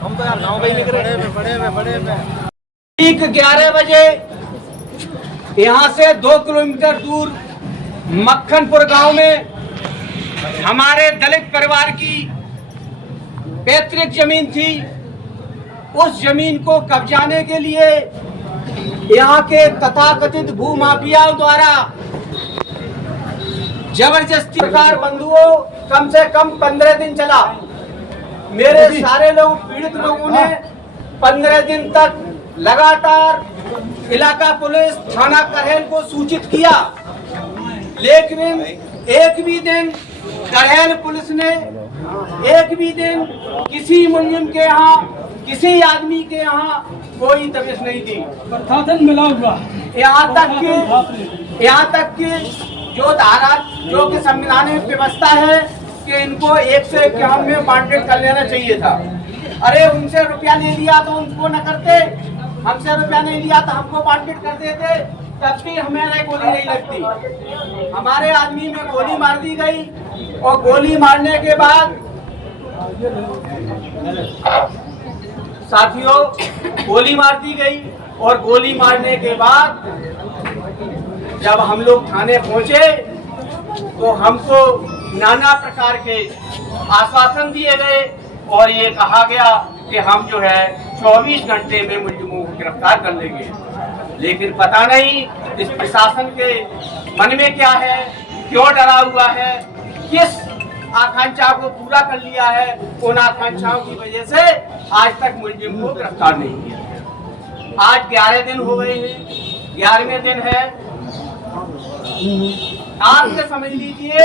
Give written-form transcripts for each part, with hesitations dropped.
हम तो यार 9 बजे निकले बड़े ठीक 11 बजे यहाँ से 2 किलोमीटर दूर मक्खनपुर गांव में हमारे दलित परिवार की पैतृक जमीन थी। उस जमीन को कब्जाने के लिए यहाँ के तथाकथित भूमाफियाओं द्वारा जबरदस्ती सरकार बंधुओं कम से कम 15 दिन चला। मेरे सारे लोग पीड़ित लोगों ने 15 दिन तक लगातार इलाका पुलिस थाना करहेल को सूचित किया, लेकिन एक भी दिन करहेल पुलिस ने एक भी दिन किसी मुलजिम के यहाँ किसी आदमी के यहाँ कोई दबिश नहीं दी। प्रशासन मिला हुआ यहाँ तक कि जो धारा जो कि संविधान में व्यवस्था है कि इनको 1 से 51 में वांटेड कर लेना चाहिए था। अरे उनसे रुपया ले लिया तो उनको न करते, हमसे रुपया नहीं लिया तो हमको वांटेड कर देते, तब भी हमें गोली नहीं लगती। हमारे आदमी में गोली मार दी गई और गोली मारने के बाद साथियों गोली मार दी गई और गोली मारने के बाद जब हम लोग थाने पहुंचे तो हमको नाना प्रकार के आश्वासन दिए गए और ये कहा गया कि हम जो है 24 घंटे में मुलजिमों को गिरफ्तार कर लेंगे। लेकिन पता नहीं इस प्रशासन के मन में क्या है, क्यों डरा हुआ है, किस आकांक्षा को पूरा कर लिया है, उन आकांक्षाओं की वजह से आज तक मुलजिम को गिरफ्तार नहीं किया। आज 11 दिन हो गए हैं, 11वें दिन है। आप ये समझ लीजिए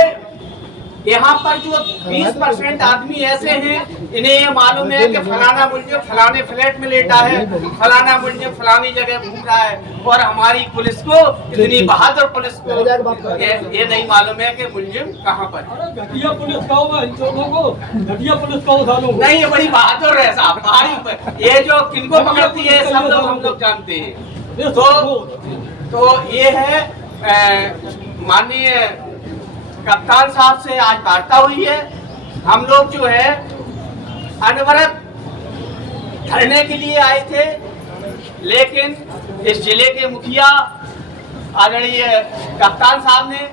यहाँ पर जो 20% आदमी ऐसे हैं, इन्हें ये मालूम है कि फलाना मुलजिम फलाने फ्लैट में लेटा है, फलाना मुलजिम फलानी जगह घूम रहा है, और हमारी पुलिस को, इतनी बहादुर पुलिस को ये नहीं मालूम है कि मुलजिम कहाँ पर। घटिया पुलिस का नहीं, ये बड़ी बहादुर है साहब। हमारी ये जो किनको पकड़ती है सब लोग हम लोग जानते हैं। तो ये है माननीय कप्तान साहब से आज वार्ता हुई है। हम लोग जो है अनवरत धरने के लिए आए थे, लेकिन इस जिले के मुखिया आदरणीय कप्तान साहब ने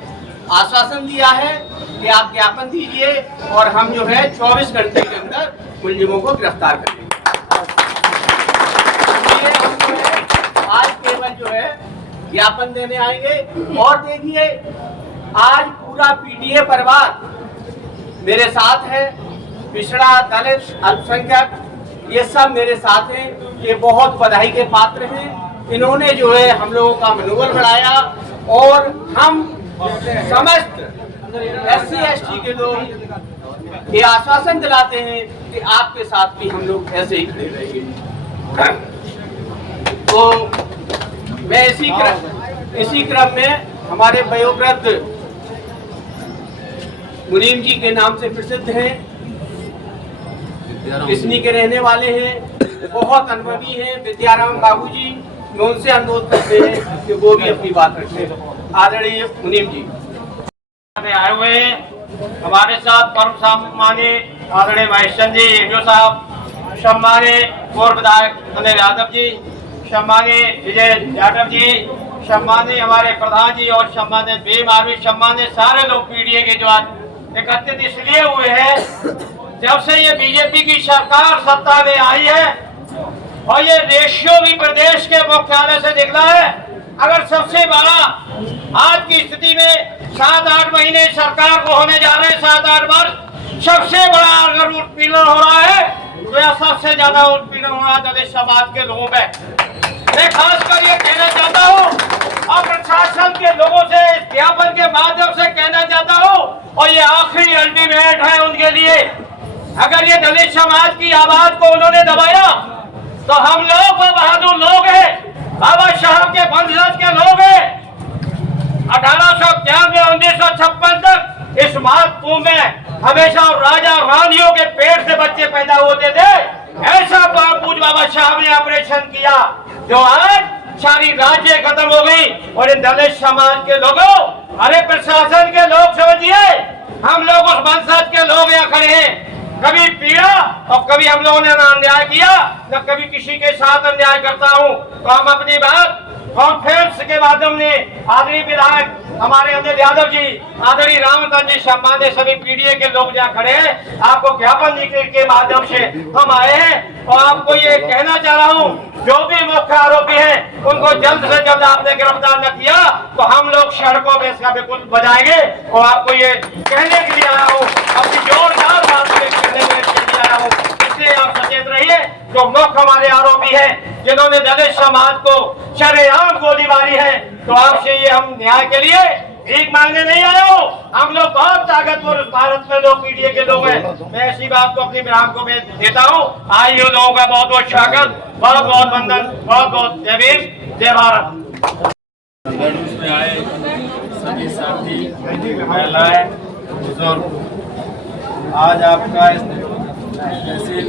आश्वासन दिया है कि आप ज्ञापन दीजिए और हम जो है 24 घंटे के अंदर मुलजिमों को गिरफ्तार करेंगे। हम जो है आज केवल जो है ज्ञापन देने आएंगे। और देखिए आज पूरा पीडीए परिवार मेरे साथ है, पिछड़ा दलित अल्पसंख्यक ये सब मेरे साथ हैं। ये बहुत बधाई के पात्र हैं। इन्होंने जो है हम लोगों का मनोबल बढ़ाया और हम समस्त SC ST के लोग ये आश्वासन दिलाते हैं कि आपके साथ भी हम लोग ऐसे ही खड़े रहेंगे। तो मैं इसी क्रम में हमारे वयोवृद्ध मुनीम जी के नाम से प्रसिद्ध हैं, किसनी के रहने वाले हैं, बहुत अनुभवी हैं, विद्याराम बाबूजी, मैं उनसे अनुरोध करते हैं कि वो भी अपनी बात रखें। आदरणीय मुनीम जी आए हुए हैं। हमारे साथ परम सम्मानीय आदरणीय महेश चंद्र जी एमओ साहब, सम्मानीय पूर्व विधायक अनिल यादव जी, सम्मानीय विजय यादव जी, सम्मानीय हमारे प्रधान जी और सम्मानित भीम आर्मी, सम्मानित सारे लोग पीडीए के जो आज एकत्रित इसलिए हुए हैं, जब से ये बीजेपी की सरकार सत्ता में आई है और ये रेशियो भी प्रदेश के मुख्यालय से निकला है। अगर सबसे बड़ा आज की स्थिति में 7-8 महीने सरकार को होने जा रहे हैं, 7-8 वर्ष, सबसे बड़ा अगर उत्पीड़न हो रहा है तो यह सबसे ज्यादा उत्पीड़न हो रहा है दलित समाज के लोगों पे। मैं खासकर ये कहना चाहता हूँ और प्रशासन के लोगों से ज्ञापन के माध्यम से कहना चाहता हूँ, और ये आखिरी अल्टीमेट है उनके लिए, अगर ये दलित समाज की आवाज को उन्होंने दबाया तो हम लोग वो बहादुर लोग हैं, बाबा साहब के वंशज के लोग हैं। 1891 1956 तक इस मातृभूमि में हमेशा राजा रानियों के पेट से बच्चे पैदा होते थे। ऐसा पूज बाबा साहब ने ऑपरेशन किया जो आज सारी राज्य खत्म हो गई और इन दलित समाज के लोगों, अरे प्रशासन के लोग समझिए, हम लोग उस वंशज के लोग यहाँ खड़े हैं। कभी पीड़ा और कभी हम लोगों ने ना अन्याय किया, न कभी किसी के साथ अन्याय करता हूँ। तो हम अपनी बात कॉन्फ्रेंस के माध्यम से आदरणीय विधायक हमारे अनिल यादव जी, आदरणीय रामचंद्र जी, सम्मानित सभी पीडीए के लोग जहाँ खड़े हैं, आपको ज्ञापन के माध्यम से हम आए हैं और आपको ये कहना चाह रहा हूँ, जो भी मुख्य आरोपी हैं उनको जल्द से जल्द आपने गिरफ्तार न किया तो हम लोग सड़कों में इसका बिल्कुल बजाएंगे। और आपको ये कहने के लिए आया हूँ, अपनी जोरदार बात कहने के लिए आया हूँ, इसलिए आप सचेत रहिए। जो मुख्य हमारे आरोपी हैं जिन्होंने दलित समाज को शरेआम गोली मारी है, तो आपसे ये हम न्याय के लिए भीख मांगने नहीं आए हो। हम लोग बहुत ताकतवर भारत में लोग पीडीए के लोग हैं। मैं ऐसी बात को अपनी विराम को मैं देता हूँ। आइए लोगों का बहुत बहुत स्वागत, बहुत बहुत वंदन, बहुत बहुत जय भीम, जय भारत। संघर्ष में आए सभी साथी, महिलाएं, बुजुर्ग, आज आपका इस तहसील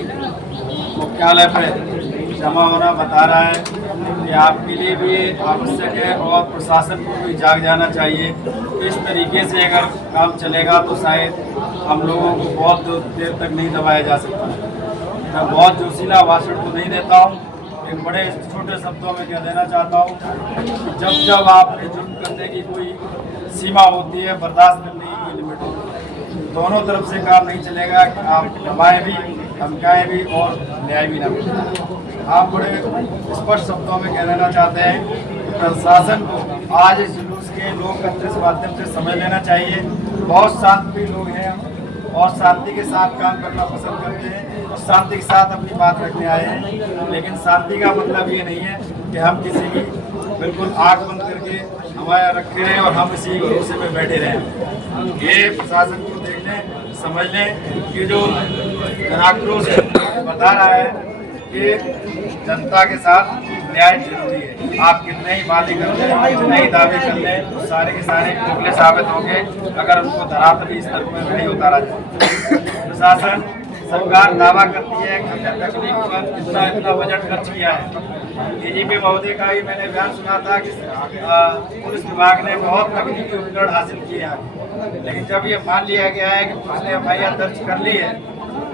मुख्यालय पर जमा होना बता रहा है कि आपके लिए भी आवश्यक है और प्रशासन को भी जाग जाना चाहिए। इस तरीके से अगर काम चलेगा तो शायद हम लोगों को बहुत देर तक नहीं दबाया जा सकता। मैं बहुत जोशीला भाषण तो नहीं देता हूँ, एक बड़े छोटे शब्दों में कह देना चाहता हूँ, जब जब आपने जुल्म करने की कोई सीमा होती है, बर्दाश्त करने की कोई लिमिट होती है, दोनों तरफ से काम नहीं चलेगा कि आप दबाएं भी, धमकाएं भी और न्याय भी न मिले। आप बड़े स्पष्ट शब्दों में कह देना चाहते हैं, प्रशासन को आज इस जुलूस के लोकतंत्र के माध्यम से समझ लेना चाहिए। बहुत शांति लोग हैं और शांति के साथ काम करना पसंद करते हैं और शांति के साथ अपनी बात रखने आए हैं, लेकिन शांति का मतलब ये नहीं है कि हम किसी की बिल्कुल आँख बंद करके हमारे रखे रहें और हम इसी भरोसे में बैठे रहें। ये प्रशासन को देख लें, समझ लें कि जो जनाक्रोश बता रहा है कि जनता के साथ न्याय जरूरी है। आप कितने ही वादे कर लें, कितने ही दावे कर लें, तो सारे के सारे खोखले साबित होंगे अगर उनको धरातली स्तर पर नहीं उतारा जाए। प्रशासन, सरकार दावा करती है कि हमने तकनीक पर इतना बजट खर्च किया है। डीजीपी महोदय का ही मैंने बयान सुना था कि पुलिस विभाग ने बहुत तकनीकी उपकरण हासिल किए हैं, लेकिन जब ये मान लिया गया है कि पुलिस ने FIR दर्ज कर ली है,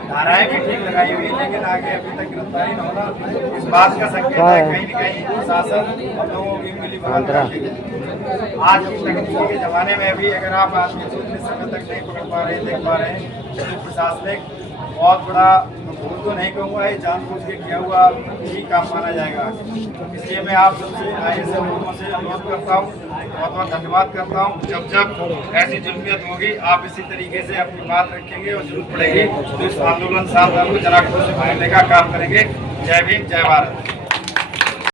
धाराएं भी ठीक लगाई हुई, लेकिन आगे अभी तक गिरफ्तारी न होना इस बात का संकेत है कहीं न कहीं प्रशासन हम लोगों की मिली भगत आज की तकनीकी के जमाने में भी अगर आप आदमी को इतने समय तक नहीं पकड़ पा रहे, देख पा रहे हैं, तो प्रशासनिक बहुत बड़ा भूल तो नहीं कहूँगा, ये जानबूझ के किया हुआ ही काम माना जाएगा। इसलिए मैं आप सबसे आए से लोगों से अनुरोध करता हूँ, बहुत बहुत धन्यवाद करता हूँ। जब जब ऐसी जुल्मियत होगी आप इसी तरीके से अपनी बात रखेंगे और जरूरत पड़ेगी तो इस आंदोलन शांत जनाक्रोश से भरने का काम करेंगे। जय भीम, जय भारत।